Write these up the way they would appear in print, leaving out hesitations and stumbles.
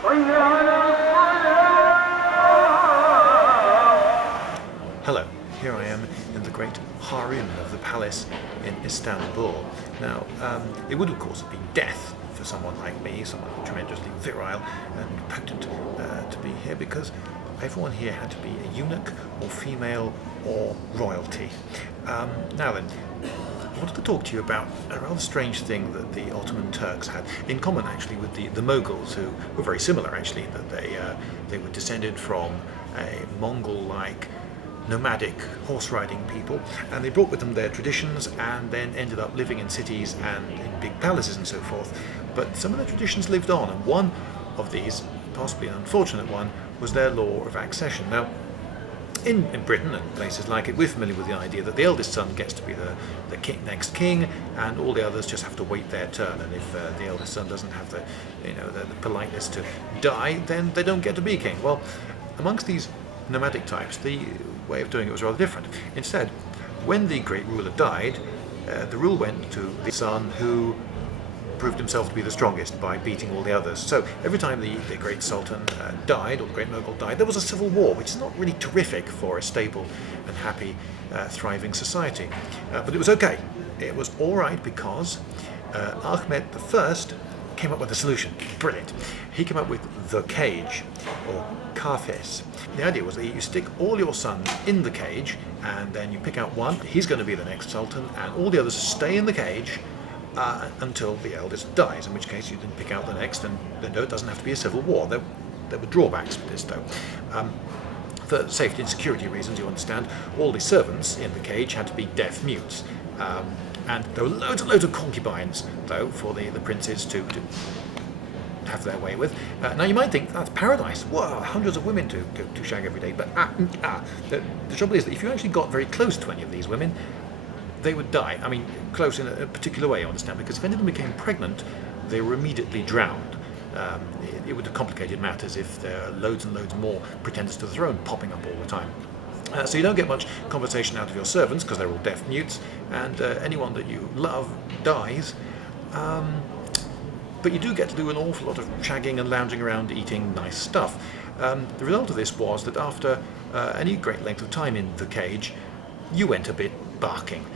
Hello, here I am in the great harem of the palace in Istanbul. Now, it would of course be death for someone like me, someone tremendously virile and potent to be here, because everyone here had to be a eunuch or female or royalty. Now then, I wanted to talk to you about a rather strange thing that the Ottoman Turks had in common, actually, with the Mughals, who were very similar, actually, that they were descended from a Mongol-like nomadic horse-riding people, and they brought with them their traditions and then ended up living in cities and in big palaces and so forth. But some of their traditions lived on, and one of these, possibly an unfortunate one, was their law of accession. Now, in Britain and places like it, we're familiar with the idea that the eldest son gets to be the next king, and all the others just have to wait their turn. And if the eldest son doesn't have the politeness to die, then they don't get to be king. Well, amongst these nomadic types, the way of doing it was rather different. Instead, when the great ruler died, the rule went to the son who proved himself to be the strongest by beating all the others. So every time the great Sultan died, or the great Mughal died, there was a civil war, which is not really terrific for a stable and happy, thriving society. But it was okay. It was all right, because Ahmed I came up with a solution. Brilliant. He came up with the cage, or kafes. The idea was that you stick all your sons in the cage, and then you pick out one. He's going to be the next sultan, and all the others stay in the cage until the eldest dies, in which case you then pick out the next, and it doesn't have to be a civil war. There were drawbacks to this, though. For safety and security reasons, you understand, all the servants in the cage had to be deaf mutes. And there were loads and loads of concubines, though, for the princes to have their way with. Now, you might think that's paradise. Whoa, hundreds of women to shag every day. But the trouble is that if you actually got very close to any of these women, they would die. I mean, close in a particular way, you understand, because if any of them became pregnant, they were immediately drowned. It would have complicated matters if there are loads and loads more pretenders to the throne popping up all the time. So you don't get much conversation out of your servants, because they're all deaf mutes, and anyone that you love dies. But you do get to do an awful lot of shagging and lounging around eating nice stuff. The result of this was that after any great length of time in the cage, you went a bit barking.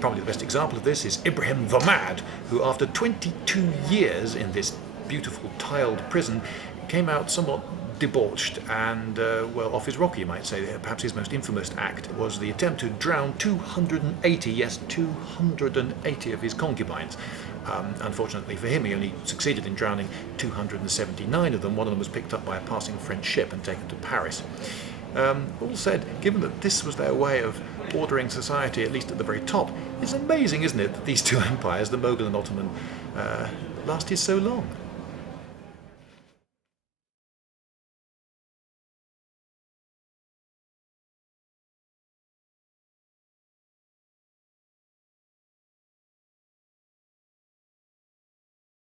Probably the best example of this is Ibrahim the Mad, who after 22 years in this beautiful tiled prison came out somewhat debauched and, well, off his rocker, you might say. Perhaps his most infamous act was the attempt to drown 280 of his concubines. Unfortunately for him, he only succeeded in drowning 279 of them. One of them was picked up by a passing French ship and taken to Paris. All said, given that this was their way of ordering society, at least at the very top, it's amazing, isn't it, that these two empires, the Mughal and Ottoman, lasted so long.